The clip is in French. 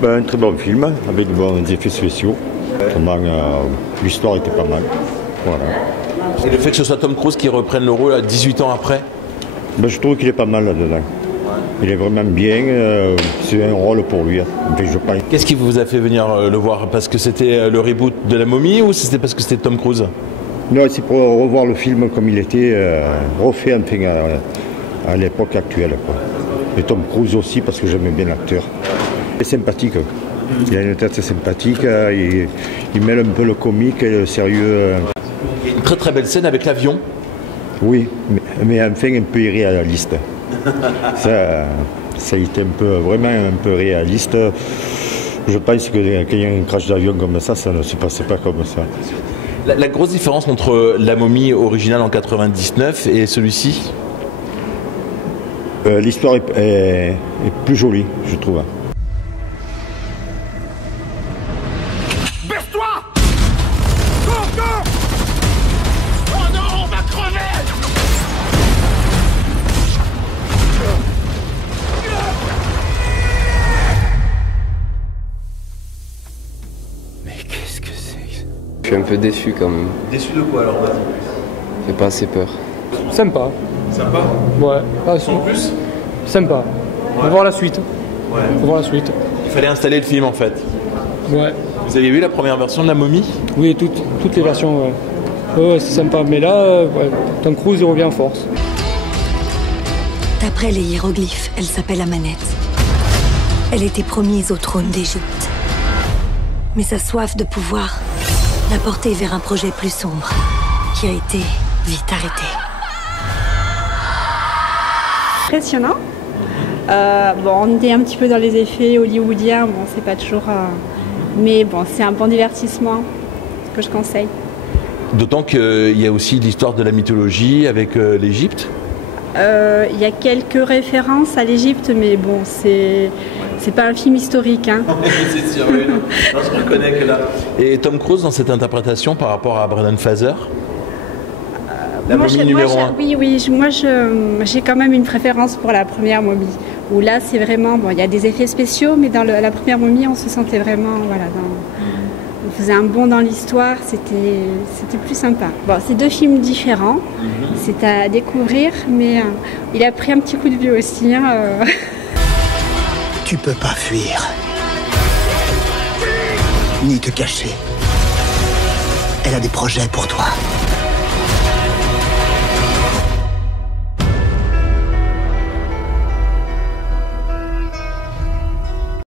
Un très bon film, avec de bons effets spéciaux. L'histoire était pas mal. Voilà. Et le fait que ce soit Tom Cruise qui reprenne le rôle à 18 ans après? Je trouve qu'il est pas mal là-dedans. Il est vraiment bien, c'est un rôle pour lui. Je pense. Qu'est-ce qui vous a fait venir le voir? Parce que c'était le reboot de La Momie ou c'était parce que c'était Tom Cruise? Non, c'est pour revoir le film comme il était, refait enfin à l'époque actuelle, quoi. Et Tom Cruise aussi, parce que j'aime bien l'acteur. Il est sympathique. Il a une tête sympathique, il mêle un peu le comique et le sérieux. Il y a une très très belle scène avec l'avion. Oui, mais enfin un peu irréaliste. Ça a été vraiment un peu réaliste. Je pense que quand il y a un crash d'avion comme ça ne se passait pas comme ça. La grosse différence entre La Momie originale en 99 et celui-ci? L'histoire est plus jolie, je trouve. Baisse-toi! Cours! Oh non, on va crever! Mais qu'est-ce que c'est? Je suis un peu déçu quand même. Déçu de quoi alors? Vas-y. J'ai pas assez peur. Sympa. Sympa? Ouais. En plus? Sympa. Faut voir la suite. Ouais. Faut voir la suite. Il fallait installer le film en fait. Ouais. Vous avez vu la première version de La Momie? Oui, toutes les versions, ouais. Ouais, c'est sympa. Mais là, ouais, Tom Cruise, il revient en force. D'après les hiéroglyphes, elle s'appelle Amanette. Elle était promise au trône d'Égypte. Mais sa soif de pouvoir l'a portée vers un projet plus sombre, qui a été vite arrêté. Impressionnant. On était un petit peu dans les effets hollywoodiens, bon, c'est pas toujours. Mais bon, c'est un bon divertissement que je conseille. D'autant qu'il y a aussi l'histoire de la mythologie avec l'Égypte. Il y a quelques références à l'Égypte, mais bon, c'est pas un film historique. Hein. C'est sûr, oui. Non, je reconnais que là. Et Tom Cruise dans cette interprétation par rapport à Brendan Fraser? La Momie numéro 1. Oui, moi j'ai quand même une préférence pour la première Momie. Où là, c'est vraiment, bon, il y a des effets spéciaux, mais dans la première Momie, on se sentait vraiment, voilà, on faisait un bond dans l'histoire, c'était plus sympa. Bon, c'est deux films différents, c'est à découvrir, mais il a pris un petit coup de vieux aussi. Hein, Tu peux pas fuir, ni te cacher. Elle a des projets pour toi.